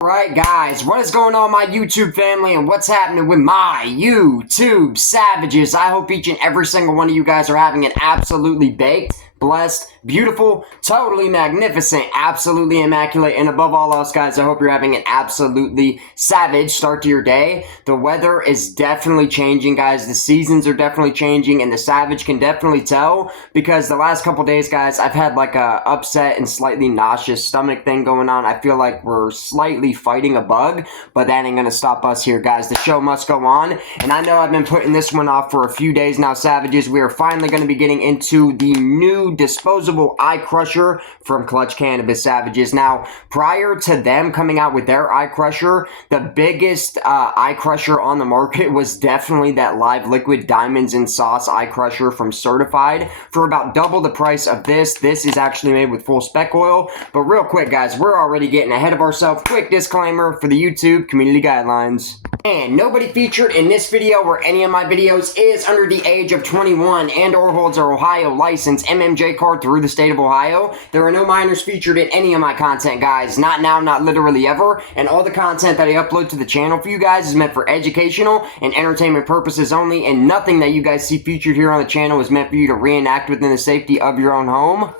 Alright guys, what is going on my YouTube family and what's happening with my YouTube savages? I hope each and every single one of you guys are having an absolutely baked, blessed, beautiful, totally magnificent, absolutely immaculate, and above all else guys, I hope you're having an absolutely savage start to your day. The weather is definitely changing guys, the seasons are definitely changing, and the savage can definitely tell because the last couple days guys, I've had like a upset and slightly nauseous stomach thing going on. I feel like we're slightly fighting a bug, but that ain't gonna stop us here guys. The show must go on, and I know I've been putting this one off for a few days now, savages. We are finally going to be getting into the new disposable IKRUSHER from Klutch Cannabis, savages. Now, prior to them coming out with their IKRUSHER, the biggest IKRUSHER on the market was definitely that live liquid diamonds and sauce IKRUSHER from Certified for about double the price of this. This is actually made with full spec oil. But real quick guys, we're already getting ahead of ourselves. Quick disclaimer for the YouTube community guidelines. And nobody featured in this video or any of my videos is under the age of 21 and or holds a Ohio license MMJ card through the state of Ohio. There are no minors featured in any of my content, guys. Not now, not literally ever. And all the content that I upload to the channel for you guys is meant for educational and entertainment purposes only, and nothing that you guys see featured here on the channel is meant for you to reenact within the safety of your own home.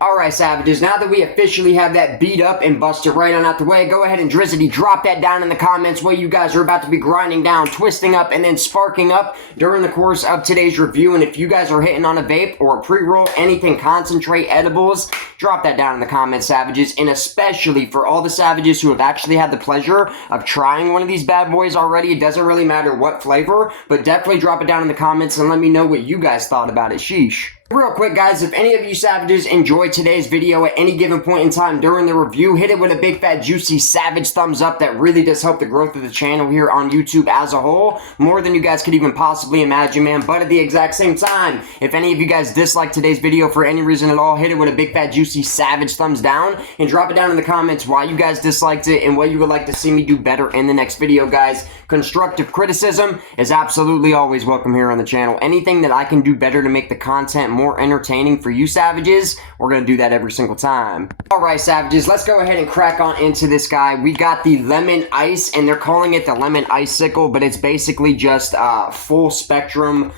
Alright, savages, now that we officially have that beat up and busted right on out the way, go ahead and drizzity drop that down in the comments what you guys are about to be grinding down, twisting up, and then sparking up during the course of today's review. And if you guys are hitting on a vape or a pre-roll, anything concentrate, edibles, drop that down in the comments, savages. And especially for all the savages who have actually had the pleasure of trying one of these bad boys already, it doesn't really matter what flavor, but definitely drop it down in the comments and let me know what you guys thought about it. Sheesh. Real quick guys, if any of you savages enjoyed today's video at any given point in time during the review, hit it with a big fat juicy savage thumbs up. That really does help the growth of the channel here on YouTube as a whole, more than you guys could even possibly imagine, man. But at the exact same time, if any of you guys disliked today's video for any reason at all, hit it with a big fat juicy savage thumbs down and drop it down in the comments why you guys disliked it and what you would like to see me do better in the next video, guys. Constructive criticism is absolutely always welcome here on the channel. Anything that I can do better to make the content more entertaining for you savages, we're gonna do that every single time. Alright savages, let's go ahead and crack on into this guy. We got the lemon ice, and they're calling it the lemon icicle, but it's basically just full spectrum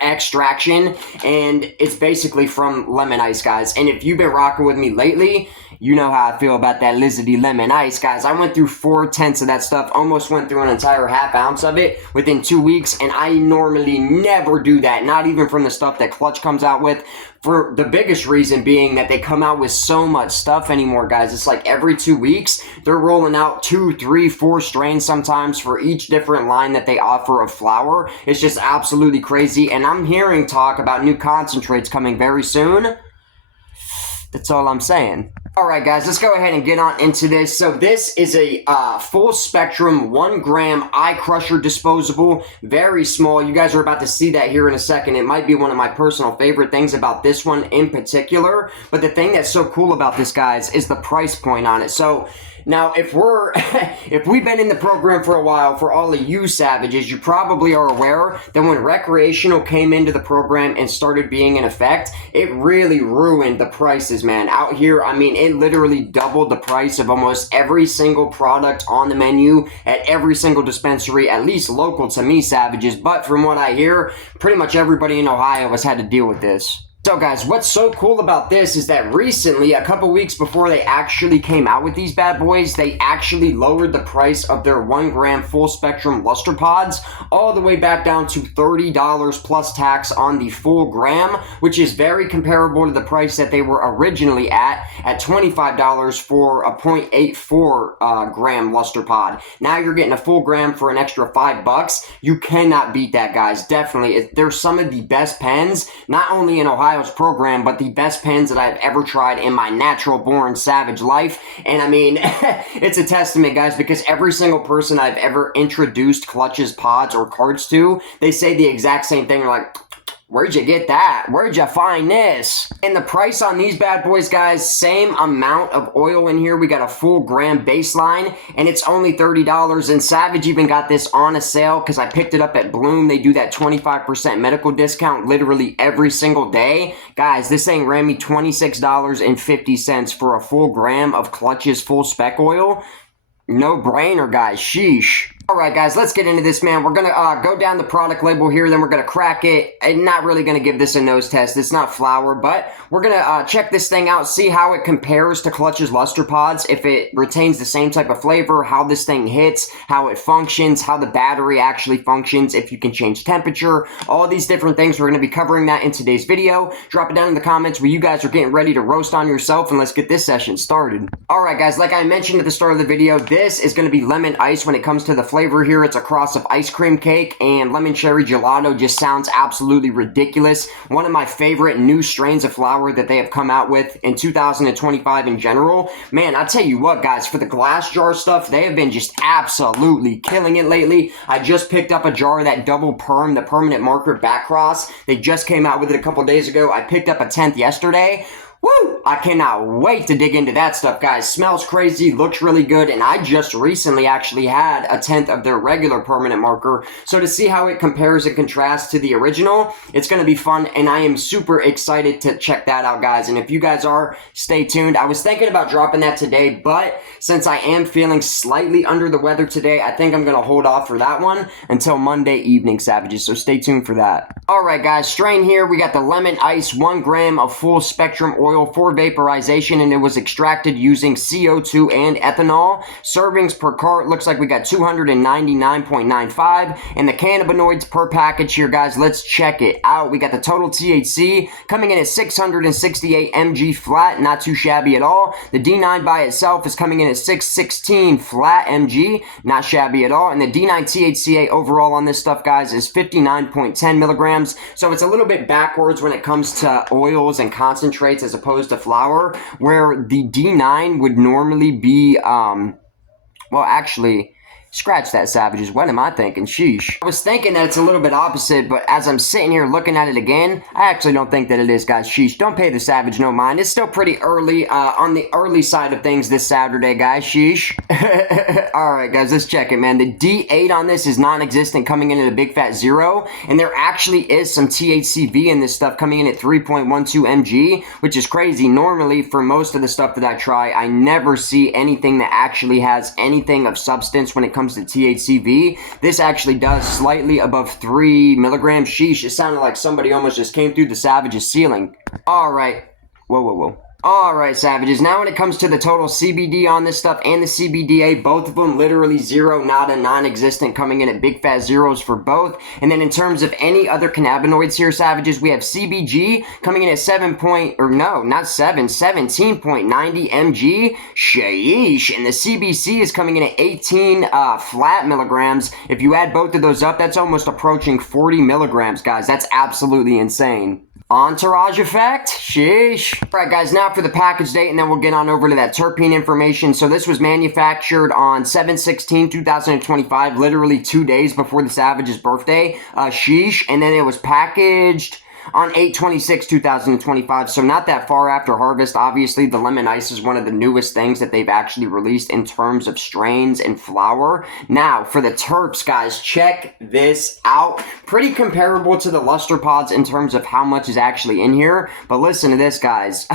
extraction, and it's basically from lemon ice, guys. And if you've been rocking with me lately, you know how I feel about that Lizardy lemon ice, guys. I went through 4/10 of that stuff, almost went through an entire half ounce of it within 2 weeks, and I normally never do that, not even from the stuff that Klutch comes out with, for the biggest reason being that they come out with so much stuff anymore, guys. It's like every 2 weeks, they're rolling out 2, 3, 4 strains sometimes for each different line that they offer of flower. It's just absolutely crazy, and I'm hearing talk about new concentrates coming very soon. That's all I'm saying. Alright guys, let's go ahead and get on into this. So this is a full spectrum 1 gram IKRUSHER disposable, very small. You guys are about to see that here in a second. It might be one of my personal favorite things about this one in particular, but the thing that's so cool about this, guys, is the price point on it. So now, if we've been in the program for a while, for all of you savages, you probably are aware that when recreational came into the program and started being in effect, it really ruined the prices, man. Out here, I mean, it literally doubled the price of almost every single product on the menu at every single dispensary, at least local to me, savages. But from what I hear, pretty much everybody in Ohio has had to deal with this. So guys, what's so cool about this is that recently, a couple weeks before they actually came out with these bad boys, they actually lowered the price of their 1 gram full spectrum luster pods all the way back down to $30 plus tax on the full gram, which is very comparable to the price that they were originally at $25 for a 0.84 gram luster pod. Now you're getting a full gram for an extra $5. You cannot beat that, guys. Definitely. They're some of the best pens, not only in Ohio's program, but the best pens that I've ever tried in my natural born savage life. And I mean, it's a testament, guys, because every single person I've ever introduced Klutch's pods or cards to, they say the exact same thing. They're like, Where'd you get that? Where'd you find this? And the price on these bad boys, guys, same amount of oil in here. We got a full gram baseline, and it's only $30. And Savage even got this on a sale because I picked it up at Bloom. They do that 25% medical discount literally every single day. Guys, this thing ran me $26.50 for a full gram of Klutch's full spec oil. No brainer, guys. Sheesh. Alright guys, let's get into this, man. We're going to go down the product label here, then we're going to crack it. I'm not really going to give this a nose test. It's not flour, but we're going to check this thing out, see how it compares to Klutch's Luster Pods, if it retains the same type of flavor, how this thing hits, how it functions, how the battery actually functions, if you can change temperature, all these different things. We're going to be covering that in today's video. Drop it down in the comments where you guys are getting ready to roast on yourself, and let's get this session started. Alright guys, like I mentioned at the start of the video, this is going to be lemon ice when it comes to the flavor here. It's a cross of ice cream cake and lemon cherry gelato. Just sounds absolutely ridiculous. One of my favorite new strains of flour that they have come out with in 2025 in general. Man, I tell you what, guys, for the glass jar stuff, they have been just absolutely killing it lately. I just picked up a jar of that double perm, the permanent marker back cross. They just came out with it a couple days ago. I picked up a 10th yesterday. Woo! I cannot wait to dig into that stuff, guys. Smells crazy, looks really good, and I just recently actually had a 10th of their regular permanent marker. So to see how it compares and contrasts to the original, it's going to be fun, and I am super excited to check that out, guys. And if you guys are, stay tuned. I was thinking about dropping that today, but since I am feeling slightly under the weather today, I think I'm going to hold off for that one until Monday evening, Savages. So stay tuned for that. Alright, guys, strain here. We got the lemon ice, 1 gram of full spectrum oil for vaporization, and it was extracted using CO2 and ethanol. Servings per cart looks like we got 299.95, and the cannabinoids per package here, guys, let's check it out. We got the total THC coming in at 668 mg flat, not too shabby at all. The D9 by itself is coming in at 616 flat mg, not shabby at all. And the D9 THCA overall on this stuff, guys, is 59.10 milligrams. So it's a little bit backwards when it comes to oils and concentrates as opposed to flour, where the D9 would normally be, well, actually, scratch that, Savages. What am I thinking? Sheesh. I was thinking that it's a little bit opposite, but as I'm sitting here looking at it again, I actually don't think that it is, guys. Sheesh. Don't pay the Savage no mind. It's still pretty early, on the early side of things this Saturday, guys. Sheesh. Alright, guys, let's check it, man. The D8 on this is non-existent, coming in at a big fat 0, and there actually is some THCV in this stuff, coming in at 3.12 mg, which is crazy. Normally, for most of the stuff that I try, I never see anything that actually has anything of substance when it comes to THCV. This actually does slightly above 3 milligrams. Sheesh, it sounded like somebody almost just came through the Savage's ceiling. Alright. Whoa. Alright, Savages, now when it comes to the total CBD on this stuff and the CBDA, both of them literally 0, nada, non-existent, coming in at big fat zeros for both. And then in terms of any other cannabinoids here, Savages, we have CBG coming in at 17.90 mg. Sheesh. And the CBC is coming in at 18 flat milligrams. If you add both of those up, that's almost approaching 40 milligrams, guys. That's absolutely insane. Entourage effect? Sheesh. Alright guys, now for the package date, and then we'll get on over to that terpene information. So this was manufactured on 7/16/2025, literally 2 days before the Savage's birthday. Sheesh. And then it was packaged on 8/26/2025, so not that far after harvest. Obviously, the lemon ice is one of the newest things that they've actually released in terms of strains and flour. Now, for the terps, guys, check this out. Pretty comparable to the Luster Pods in terms of how much is actually in here, but listen to this, guys.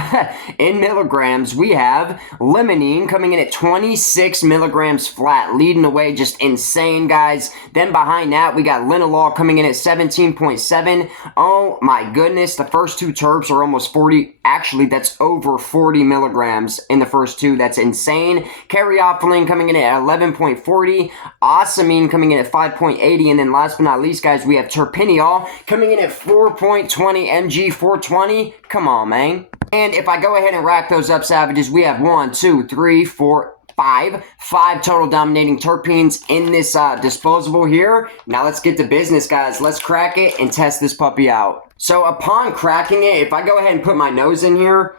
In milligrams, we have limonene coming in at 26 milligrams flat, leading the way, just insane, guys. Then behind that, we got linalool coming in at 17.7. Oh my goodness, the first two terps are almost 40. Actually, that's over 40 milligrams in the first two. That's insane. Caryophyllene coming in at 11.40. Awesomine coming in at 5.80. And then last but not least, guys, we have terpineol coming in at 4.20 mg. 420. Come on, man. And if I go ahead and rack those up, Savages, we have 1, 2, 3, 4, 5 total dominating terpenes in this disposable here. Now let's get to business, guys. Let's crack it and test this puppy out. So upon cracking it, if I go ahead and put my nose in here,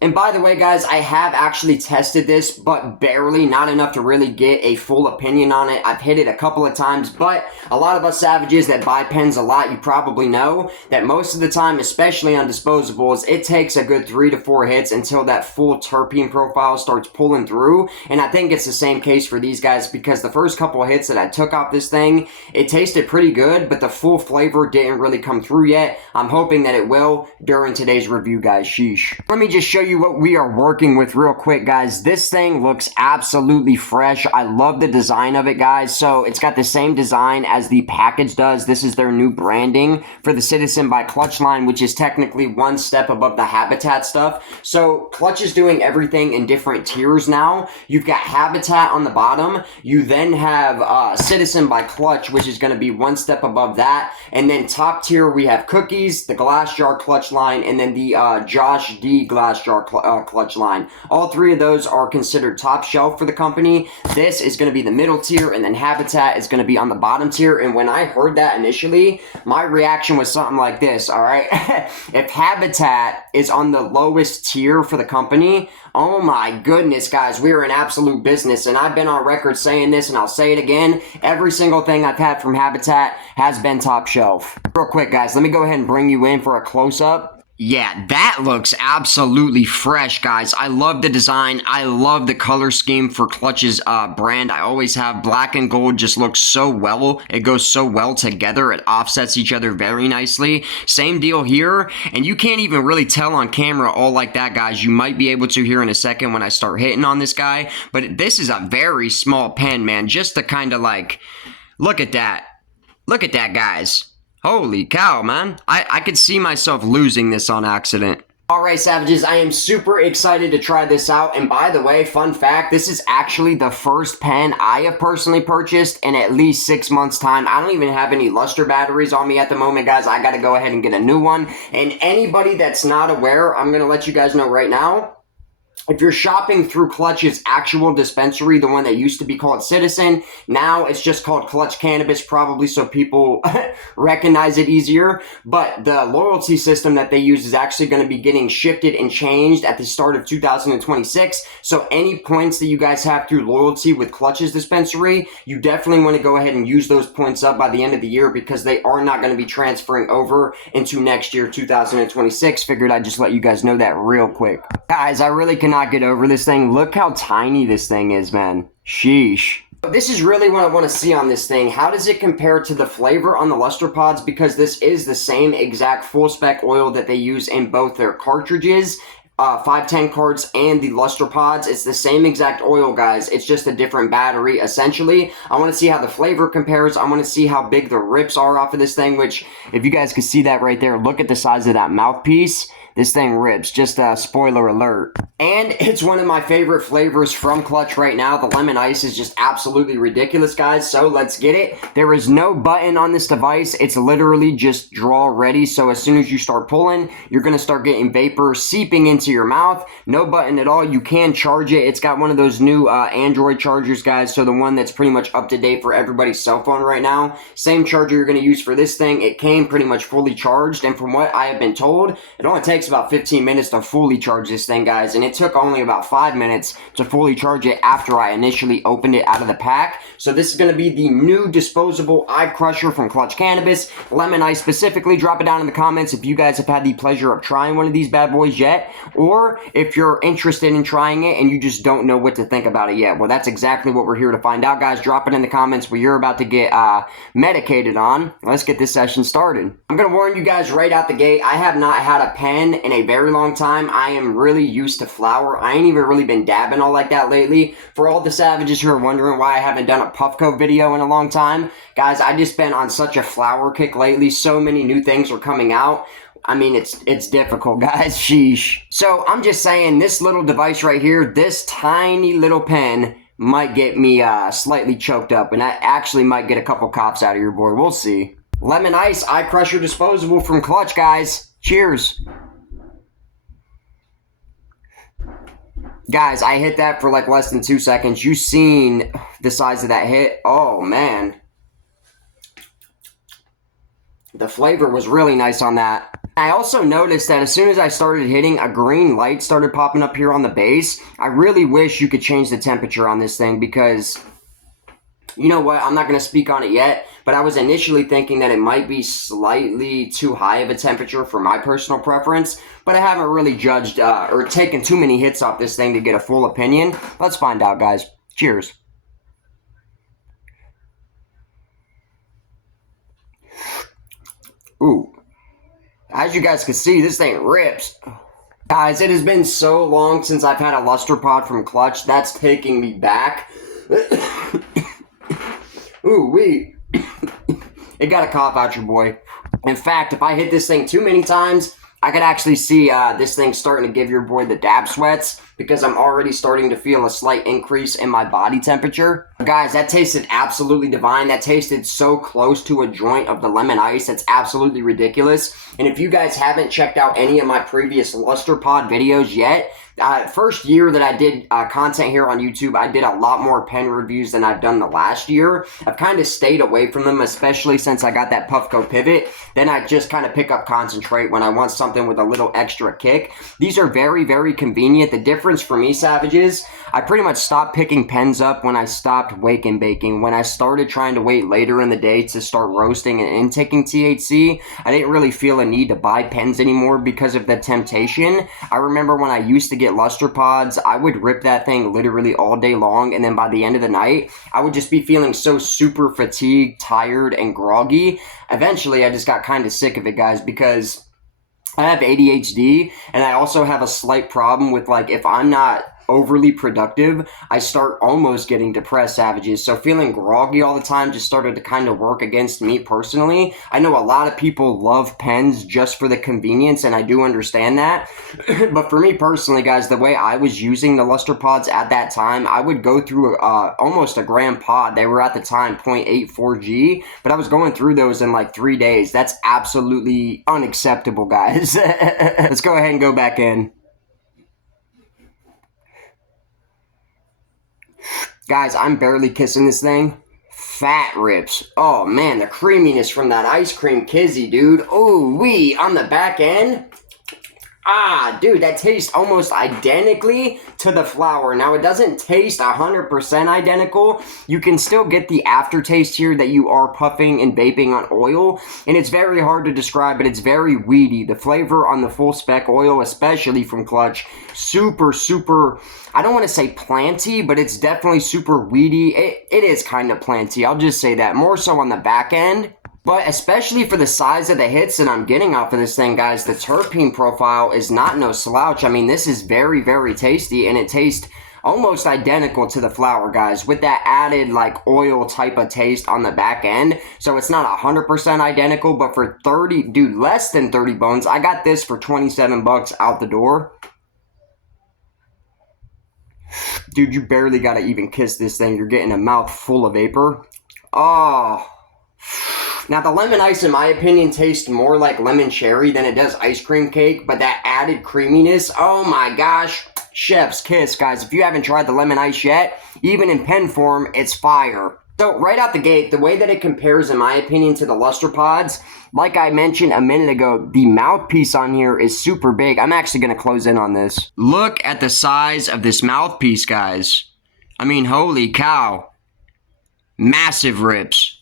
And by the way, guys, I have actually tested this, but barely, not enough to really get a full opinion on it. I've hit it a couple of times, but a lot of us savages that buy pens a lot, you probably know that most of the time, especially on disposables, it takes a good 3 to 4 hits until that full terpene profile starts pulling through. And I think it's the same case for these guys, because the first couple of hits that I took off this thing, it tasted pretty good, but the full flavor didn't really come through yet. I'm hoping that it will during today's review, guys. Sheesh. Let me just show you what we are working with real quick, guys. This thing looks absolutely fresh. I love the design of it, guys. So it's got the same design as the package does. This is their new branding for the Citizen by Klutch line, which is technically one step above the Habitat stuff. So Klutch is doing everything in different tiers now. You've got Habitat on the bottom. You then have Citizen by Klutch, which is going to be one step above that. And then top tier, we have Cookies, the Glass Jar Klutch line, and then the Josh D Glass Jar Klutch line. All three of those are considered top shelf for the company. This is going to be the middle tier, and then Habitat is going to be on the bottom tier. And when I heard that initially, my reaction was something like this, all right? If Habitat is on the lowest tier for the company, oh my goodness, guys, we're in absolute business. And I've been on record saying this, and I'll say it again. Every single thing I've had from Habitat has been top shelf. Real quick, guys, let me go ahead and bring you in for a close-up. Yeah, that looks absolutely fresh, guys. I love the design. I love the color scheme for Klutch's brand. I always have black and gold, just looks so well. It goes so well together. It offsets each other very nicely. Same deal here, and you can't even really tell on camera all like that, guys. You might be able to here in a second when I start hitting on this guy, but this is a very small pen, man. Just to kind of like, look at that. Look at that, guys. Holy cow, man. I could see myself losing this on accident. Alright, savages, I am super excited to try this out. And by the way, fun fact, this is actually the first pen I have personally purchased in at least 6 months' time. I don't even have any luster batteries on me at the moment, guys. I gotta go ahead and get a new one. And anybody that's not aware, I'm gonna let you guys know right now. If you're shopping through Klutch's actual dispensary, the one that used to be called Citizen, now it's just called Klutch Cannabis, probably so people recognize it easier. But the loyalty system that they use is actually going to be getting shifted and changed at the start of 2026. So any points that you guys have through loyalty with Klutch's dispensary, you definitely want to go ahead and use those points up by the end of the year, because they are not going to be transferring over into next year, 2026. Figured I'd just let you guys know that real quick. Guys, I really cannot get over this thing. Look how tiny this thing is, man. Sheesh. This is really what I want to see on this thing. How does it compare to the flavor on the luster pods? Because this is the same exact full spec oil that they use in both their cartridges, 510 carts, and the luster pods. It's the same exact oil, guys. It's just a different battery, essentially. I want to see how the flavor compares. I want to see how big the rips are off of this thing, which, if you guys can see that right there, look at the size of that mouthpiece. This thing rips, just a spoiler alert. And it's one of my favorite flavors from Klutch right now. The lemon ice is just absolutely ridiculous, guys. So let's get it. There is no button on this device. It's literally just draw ready. So as soon as you start pulling, you're going to start getting vapor seeping into your mouth. No button at all. You can charge it. It's got one of those new Android chargers, guys. So the one that's pretty much up to date for everybody's cell phone right now. Same charger you're going to use for this thing. It came pretty much fully charged. And from what I have been told, it only takes about 15 minutes to fully charge this thing, guys, and it took only about 5 minutes to fully charge it after I initially opened it out of the pack. So this is going to be the new disposable IKRUSHER from Klutch Cannabis, lemon ice specifically. Drop it down in the comments if you guys have had the pleasure of trying one of these bad boys yet, or if you're interested in trying it and you just don't know what to think about it yet. Well, that's exactly what we're here to find out, guys. Drop it in the comments what you're about to get medicated on. Let's get this session started. I'm going to warn you guys right out the gate, I have not had a pen in a very long time. I am really used to flour. I ain't even really been dabbing all like that lately. For all the savages who are wondering why I haven't done a Puffco video in a long time, guys, I just been on such a flour kick lately. So many new things are coming out. I mean, it's difficult, guys. Sheesh. So I'm just saying, this little device right here, this tiny little pen might get me slightly choked up, and I actually might get a couple cops out of your boy. We'll see. Lemon ice, IKRUSHER disposable from Klutch, guys. Cheers. Guys, I hit that for like less than 2 seconds. You seen the size of that hit? Oh, man. The flavor was really nice on that. I also noticed that as soon as I started hitting, a green light started popping up here on the base. I really wish you could change the temperature on this thing because, you know what, I'm not going to speak on it yet, but I was initially thinking that it might be slightly too high of a temperature for my personal preference, but I haven't really judged or taken too many hits off this thing to get a full opinion. Let's find out, guys. Cheers. Ooh. As you guys can see, this thing rips. Guys, it has been so long since I've had a luster pod from Klutch. That's taking me back. Ooh, wee. It got a cough out your boy. In fact, if I hit this thing too many times, I could actually see this thing starting to give your boy the dab sweats because I'm already starting to feel a slight increase in my body temperature. Guys, that tasted absolutely divine. That tasted so close to a joint of the lemon ice. That's absolutely ridiculous. And if you guys haven't checked out any of my previous Luster Pod videos yet, first year that I did content here on YouTube, I did a lot more pen reviews than I've done the last year. I've kind of stayed away from them, especially since I got that Puffco pivot. Then I just kind of pick up concentrate when I want something with a little extra kick. These are very, very convenient. The difference for me, Savages, I pretty much stopped picking pens up when I stopped wake and baking. When I started trying to wait later in the day to start roasting and intaking THC, I didn't really feel a need to buy pens anymore because of the temptation. I remember when I used to get luster pods, I would rip that thing literally all day long, and then by the end of the night, I would just be feeling so super fatigued, tired, and groggy. Eventually, I just got kind of sick of it, guys, because I have ADHD, and I also have a slight problem with, like, if I'm not overly productive, I start almost getting depressed, Savages. So feeling groggy all the time just started to kind of work against me personally. I know a lot of people love pens just for the convenience, and I do understand that. But for me personally, guys, the way I was using the luster pods at that time, I would go through almost a gram pod. They were at the time 0.84 G, but I was going through those in like 3 days. That's absolutely unacceptable, guys. Let's go ahead and go back in. Guys, I'm barely kissing this thing. Fat rips. Oh, man, the creaminess from that ice cream kizzy, dude. Ooh, wee, on the back end. Ah, dude, that tastes almost identically to the flower. Now, it doesn't taste 100% identical. You can still get the aftertaste here that you are puffing and vaping on oil, and it's very hard to describe, but it's very weedy. The flavor on the full spec oil, especially from Klutch, super, super, I don't want to say planty, but it's definitely super weedy. It is kind of planty, I'll just say that. More so on the back end. But especially for the size of the hits that I'm getting off of this thing, guys, the terpene profile is not no slouch. I mean, this is very, very tasty, and it tastes almost identical to the flower, guys, with that added, like, oil type of taste on the back end. So it's not 100% identical, but for 30, dude, less than 30 bones, I got this for 27 bucks out the door. Dude, you barely gotta even kiss this thing. You're getting a mouth full of vapor. Oh. Now, the lemon ice, in my opinion, tastes more like lemon cherry than it does ice cream cake, but that added creaminess, oh my gosh, chef's kiss, guys. If you haven't tried the lemon ice yet, even in pen form, it's fire. So, right out the gate, the way that it compares, in my opinion, to the luster pods, like I mentioned a minute ago, the mouthpiece on here is super big. I'm actually going to close in on this. Look at the size of this mouthpiece, guys. I mean, holy cow. Massive rips.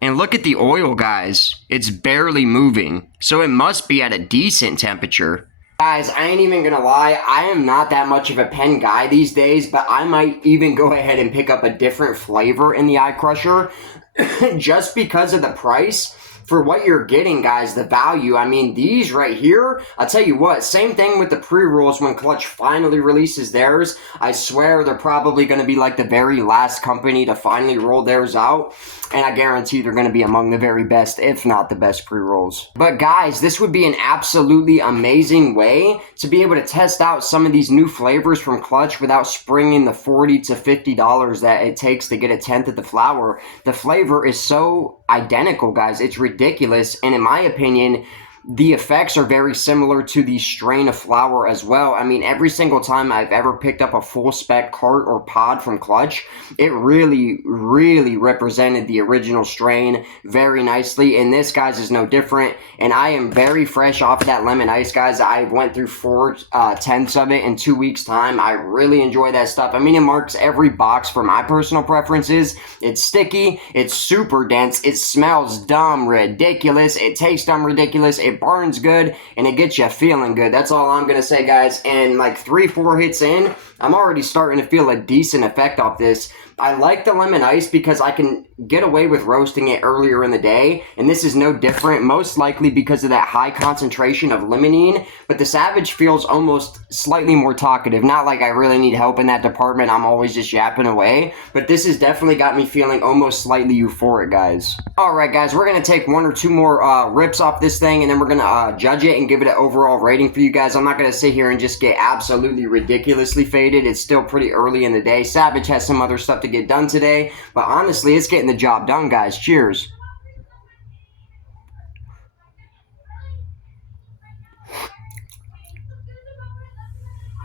And look at the oil, guys. It's barely moving. So it must be at a decent temperature. Guys, I ain't even gonna lie. I am not that much of a pen guy these days, but I might even go ahead and pick up a different flavor in the IKRUSHER just because of the price. For what you're getting, guys, the value, I mean, these right here, I'll tell you what, same thing with the pre-rolls when Klutch finally releases theirs. I swear they're probably going to be like the very last company to finally roll theirs out, and I guarantee they're going to be among the very best, if not the best pre-rolls. But guys, this would be an absolutely amazing way to be able to test out some of these new flavors from Klutch without springing the $40 to $50 that it takes to get a tenth of the flower. The flavor is so identical, guys. It's ridiculous, and in my opinion, the effects are very similar to the strain of flower as well. I mean, every single time I've ever picked up a full spec cart or pod from Klutch, it really, really represented the original strain very nicely. And this, guys, is no different. And I am very fresh off of that lemon ice, guys. I went through 4/10 of it in 2 weeks' time. I really enjoy that stuff. I mean, it marks every box for my personal preferences. It's sticky. It's super dense. It smells dumb ridiculous. It tastes dumb ridiculous. It burns good, and it gets you feeling good. That's all I'm gonna say, guys. And like 3-4 hits in, I'm already starting to feel a decent effect off this. I like the lemon ice because I can get away with roasting it earlier in the day, and this is no different, most likely because of that high concentration of limonene, but the Savage feels almost slightly more talkative. Not like I really need help in that department, I'm always just yapping away, but this has definitely got me feeling almost slightly euphoric, guys. Alright, guys, we're going to take 1 or 2 more rips off this thing, and then we're going to judge it and give it an overall rating for you guys. I'm not going to sit here and just get absolutely ridiculously faded. It's still pretty early in the day. Savage has some other stuff to get done today, but honestly, it's getting the job done, guys. Cheers.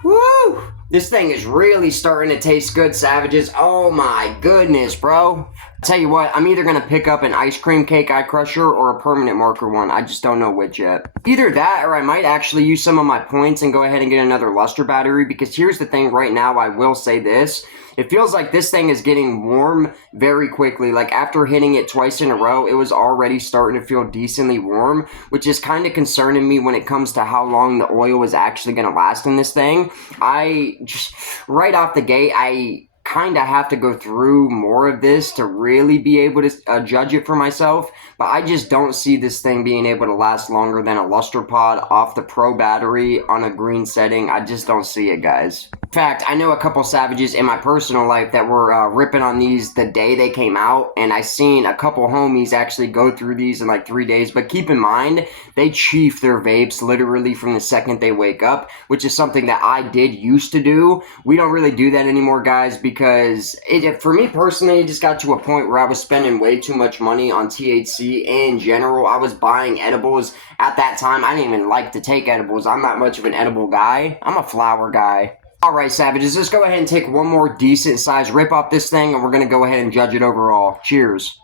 Woo! This thing is really starting to taste good, Savages. Oh my goodness, bro. Tell you what, I'm either going to pick up an ice cream cake IKRUSHER or a permanent marker one. I just don't know which yet. Either that, or I might actually use some of my points and go ahead and get another luster battery, because here's the thing right now, I will say this. It feels like this thing is getting warm very quickly. Like after hitting it twice in a row, it was already starting to feel decently warm, which is kind of concerning me when it comes to how long the oil is actually going to last in this thing. I just, right off the gate, I kind of have to go through more of this to really be able to judge it for myself, but I just don't see this thing being able to last longer than a luster pod off the Pro battery on a green setting. I just don't see it, guys. In fact, I know a couple Savages in my personal life that were ripping on these the day they came out, and I seen a couple homies actually go through these in like 3 days, but keep in mind, they chief their vapes literally from the second they wake up, which is something that I did used to do. We don't really do that anymore, guys, because for me personally, it just got to a point where I was spending way too much money on THC in general. I was buying edibles at that time. I didn't even like to take edibles. I'm not much of an edible guy. I'm a flower guy. Alright, Savages, let's go ahead and take one more decent size rip off this thing, and we're going to go ahead and judge it overall. Cheers.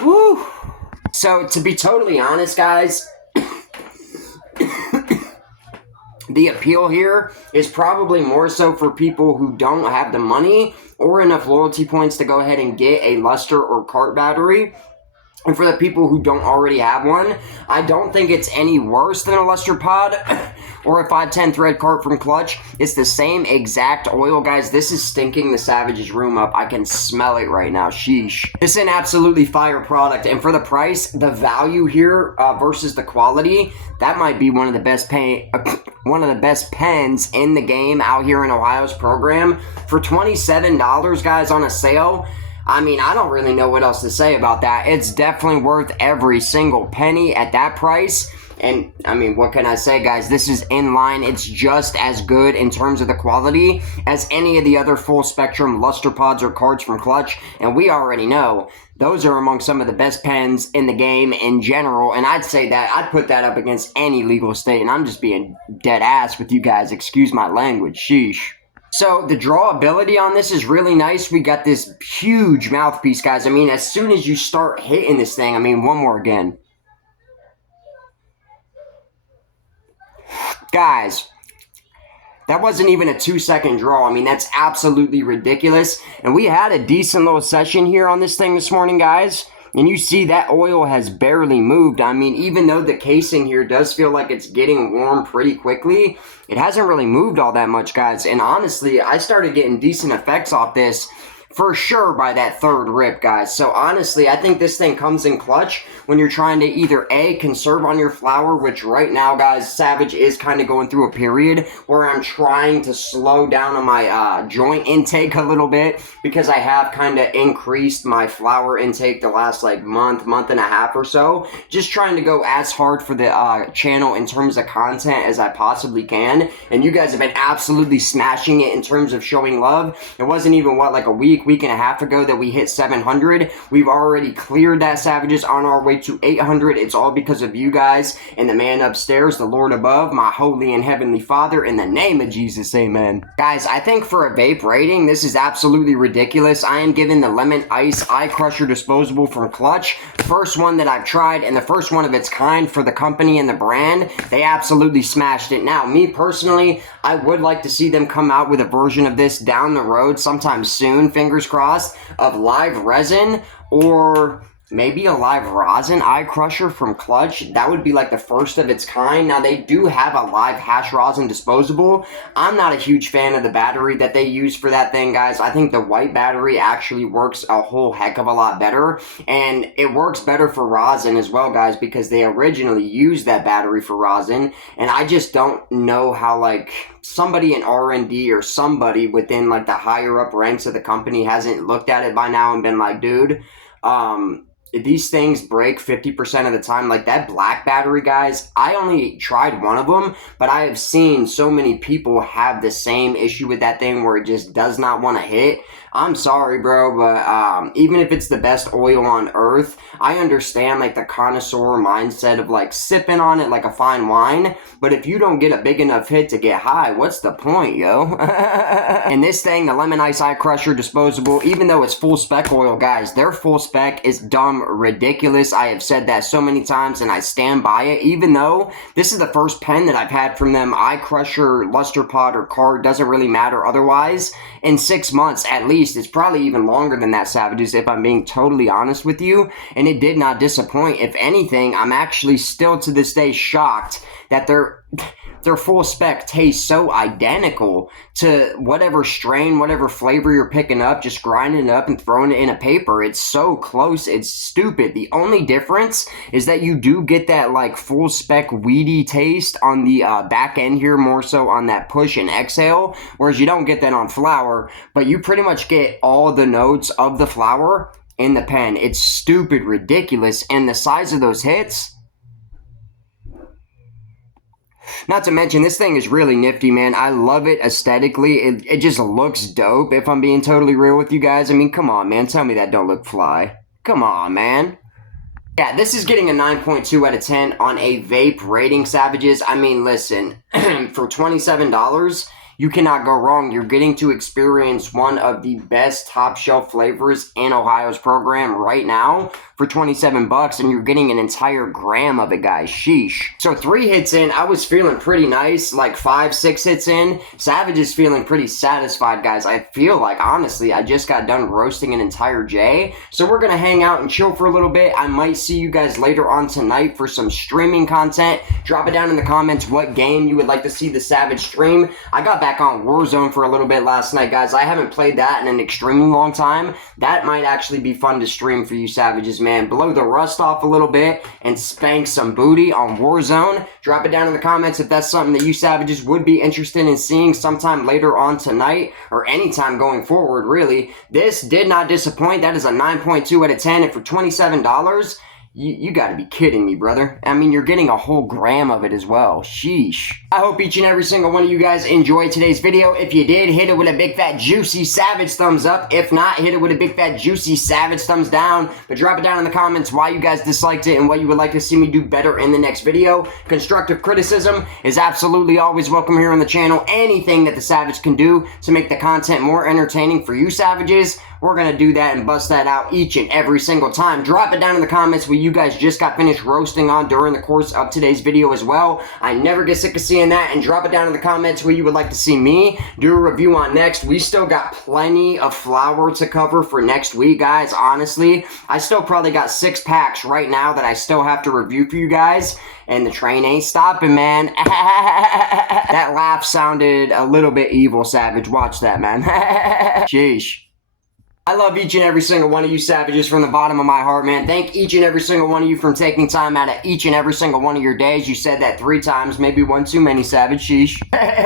Woo! So, to be totally honest, guys, the appeal here is probably more so for people who don't have the money or enough loyalty points to go ahead and get a luster or cart battery. And for the people who don't already have one, I don't think it's any worse than a luster pod or a 510 thread cart from Klutch. It's the same exact oil, guys. This is stinking the Savage's room up. I can smell it right now. Sheesh. This is an absolutely fire product. And for the price, the value here versus the quality, that might be one of the best pens in the game out here in Ohio's program. For $27, guys, on a sale, I mean, I don't really know what else to say about that. It's definitely worth every single penny at that price. And, I mean, what can I say, guys? This is in line. It's just as good in terms of the quality as any of the other full-spectrum luster pods or cards from Klutch. And we already know those are among some of the best pens in the game in general. And I'd say that, I'd put that up against any legal state. And I'm just being dead ass with you guys. Excuse my language. Sheesh. So, the drawability on this is really nice. We got this huge mouthpiece, guys. I mean, as soon as you start hitting this thing, I mean, one more again. Guys, that wasn't even a 2-second draw. I mean, that's absolutely ridiculous. And we had a decent little session here on this thing this morning, guys. And you see that oil has barely moved. I mean, even though the casing here does feel like it's getting warm pretty quickly, it hasn't really moved all that much, guys. And honestly, I started getting decent effects off this for sure by that third rip, guys. So honestly, I think this thing comes in clutch when you're trying to either A, conserve on your flower, which right now, guys, Savage is kind of going through a period where I'm trying to slow down on my joint intake a little bit because I have kind of increased my flower intake the last like month and a half or so. Just trying to go as hard for the channel in terms of content as I possibly can. And you guys have been absolutely smashing it in terms of showing love. It wasn't even, what, like a week week and a half ago that we hit 700. We've already cleared that, savages, on our way to 800. It's all because of you guys and the man upstairs, the Lord above, my holy and heavenly Father, in the name of Jesus, amen. Guys, I think for a vape rating, this is absolutely ridiculous. I am giving the Lemon Ice IKRUSHER disposable from Klutch, first one that I've tried and the first one of its kind for the company and the brand. They absolutely smashed it. Now, me personally, I would like to see them come out with a version of this down the road sometime soon, fingers crossed, of live resin or maybe a live rosin IKRUSHER from Klutch. That would be like the first of its kind. Now, they do have a live hash rosin disposable. I'm not a huge fan of the battery that they use for that thing, guys. I think the white battery actually works a whole heck of a lot better, and it works better for rosin as well, guys, because they originally used that battery for rosin, and I just don't know how, like, somebody in R&D or somebody within, like, the higher up ranks of the company hasn't looked at it by now and been like, dude, these things break 50% of the time. Like that black battery, guys, I only tried one of them, but I have seen so many people have the same issue with that thing where it just does not want to hit. I'm sorry, bro, but even if it's the best oil on earth, I understand like the connoisseur mindset of like sipping on it like a fine wine, but if you don't get a big enough hit to get high, what's the point, yo? And this thing, the Lemon Ice IKRUSHER disposable, even though it's full spec oil, guys, their full spec is dumb ridiculous. I have said that so many times and I stand by it, even though this is the first pen that I've had from them, IKRUSHER, Luster Pod, or Card, doesn't really matter otherwise, in 6 months at least. It's probably even longer than that, savages, if I'm being totally honest with you, and it did not disappoint. If anything, I'm actually still to this day shocked that their full spec tastes so identical to whatever strain, whatever flavor you're picking up, just grinding it up and throwing it in a paper. It's so close, it's stupid. The only difference is that you do get that like full spec weedy taste on the back end here, more so on that push and exhale, whereas you don't get that on flower, but you pretty much get all the notes of the flower in the pen. It's stupid ridiculous, and the size of those hits, not to mention, this thing is really nifty, man. I love it aesthetically. It just looks dope, if I'm being totally real with you guys. I mean, come on, man. Tell me that don't look fly. Come on, man. Yeah, this is getting a 9.2 out of 10 on a vape rating, savages. I mean, listen, for $27, you cannot go wrong. You're getting to experience one of the best top shelf flavors in Ohio's program right now for 27 bucks, and you're getting an entire gram of it, guys. Sheesh. So 3 hits in, I was feeling pretty nice. Like 5, 6 hits in, Savage is feeling pretty satisfied, guys. I feel like, honestly, I just got done roasting an entire J. So we're gonna hang out and chill for a little bit. I might see you guys later on tonight for some streaming content. Drop it down in the comments what game you would like to see the Savage stream. I got back on Warzone for a little bit last night, guys. I haven't played that in an extremely long time. That might actually be fun to stream for you, savages, man. Blow the rust off a little bit and spank some booty on Warzone. Drop it down in the comments if that's something that you savages would be interested in seeing sometime later on tonight or anytime going forward, really. This did not disappoint. That is a 9.2 out of 10, and for $27, you gotta be kidding me, brother. I mean, you're getting a whole gram of it as well. Sheesh. I hope each and every single one of you guys enjoyed today's video. If you did, hit it with a big fat juicy savage thumbs up. If not, hit it with a big fat juicy savage thumbs down. But drop it down in the comments why you guys disliked it and what you would like to see me do better in the next video. Constructive criticism is absolutely always welcome here on the channel. Anything that the Savage can do to make the content more entertaining for you savages, we're gonna do that and bust that out each and every single time. Drop it down in the comments what you guys just got finished roasting on during the course of today's video as well. I never get sick of seeing that. And drop it down in the comments what you would like to see me do a review on next. We still got plenty of flour to cover for next week, guys. Honestly, I still probably got 6 packs right now that I still have to review for you guys. And the train ain't stopping, man. That laugh sounded a little bit evil, Savage. Watch that, man. Sheesh. I love each and every single one of you savages from the bottom of my heart, man. Thank each and every single one of you for taking time out of each and every single one of your days. You said that 3 times, maybe 1 too many, Savage. Sheesh.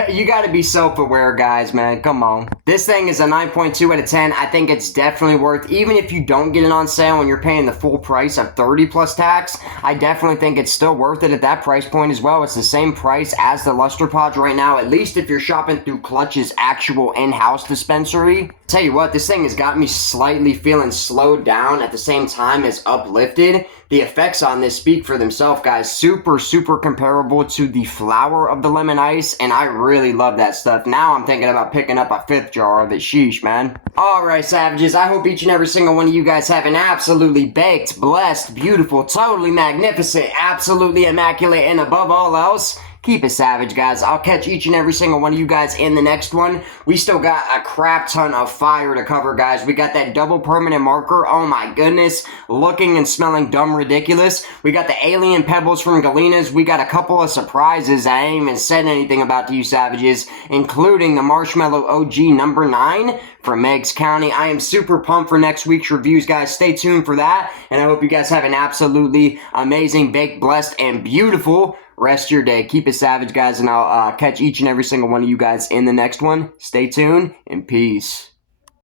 You gotta be self-aware, guys, man. Come on. This thing is a 9.2 out of 10. I think it's definitely worth, even if you don't get it on sale and you're paying the full price of 30 plus tax, I definitely think it's still worth it at that price point as well. It's the same price as the Luster Pods right now, at least if you're shopping through Klutch's actual in-house dispensary. Tell you what, this thing has got me slightly feeling slowed down at the same time as uplifted. The effects on this speak for themselves, guys. Super, super comparable to the flower of the lemon ice, and I really love that stuff. Now I'm thinking about picking up a 5th jar of it. Sheesh, man. Alright, savages, I hope each and every single one of you guys have an absolutely baked, blessed, beautiful, totally magnificent, absolutely immaculate, and above all else, keep it savage, guys. I'll catch each and every single one of you guys in the next one. We still got a crap ton of fire to cover, guys. We got that double permanent marker. Oh my goodness. Looking and smelling dumb ridiculous. We got the alien pebbles from Galena's. We got a couple of surprises I ain't even said anything about to you savages, including the Marshmallow OG number 9 from Meigs County. I am super pumped for next week's reviews, guys. Stay tuned for that. And I hope you guys have an absolutely amazing, baked, blessed, and beautiful rest of your day. Keep it savage, guys, and I'll catch each and every single one of you guys in the next one. Stay tuned, and peace.